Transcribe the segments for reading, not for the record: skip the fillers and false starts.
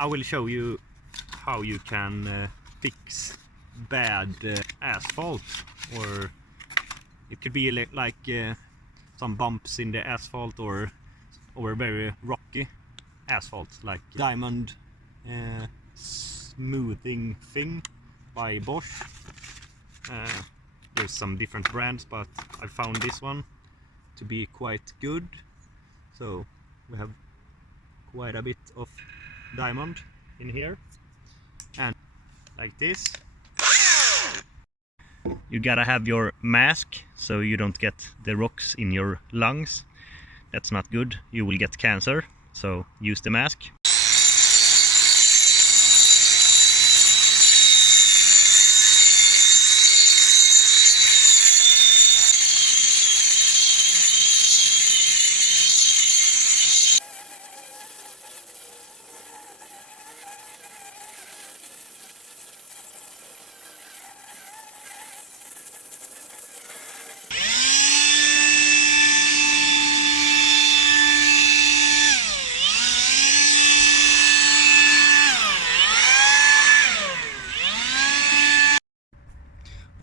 I will show you how you can fix bad asphalt, or it could be like some bumps in the asphalt, or very rocky asphalt, like diamond smoothing thing by Bosch. There's some different brands, but I found this one to be quite good. So we have quite a bit of diamond in here, and like this. You gotta have your mask so you don't get the rocks in your lungs. That's not good, you will get cancer, so use the mask.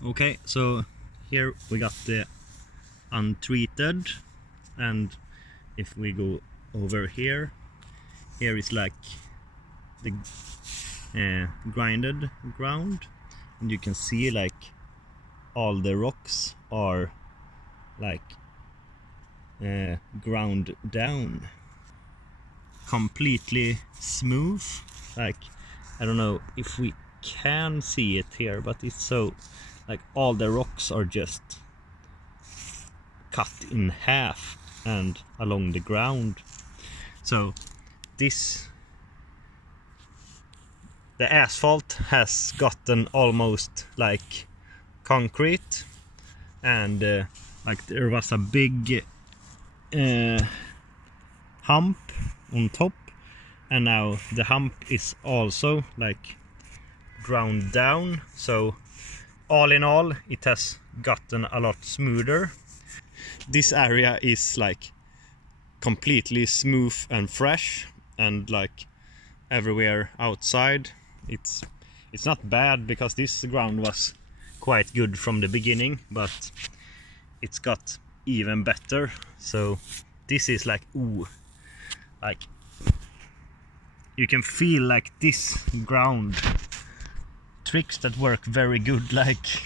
Okay, so here we got the untreated, and if we go over here is like the grinded ground, and you can see like all the rocks are like ground down, completely smooth. Like, I don't know if we can see it here, but it's so like all the rocks are just cut in half and along the ground. So the asphalt has gotten almost like concrete, and like there was a big hump on top, and now the hump is also like ground down. So all in all, it has gotten a lot smoother. This area is like completely smooth and fresh, and like everywhere outside it's not bad, because this ground was quite good from the beginning, but it's got even better. So this is like, ooh, like you can feel like this ground, tricks that work very good like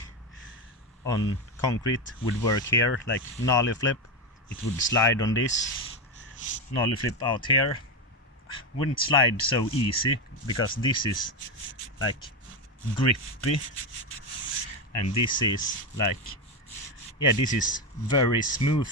on concrete would work here, like nollie flip. It would slide on this, nollie flip out here. Wouldn't slide so easy because this is like grippy, and this is like, yeah, this is very smooth.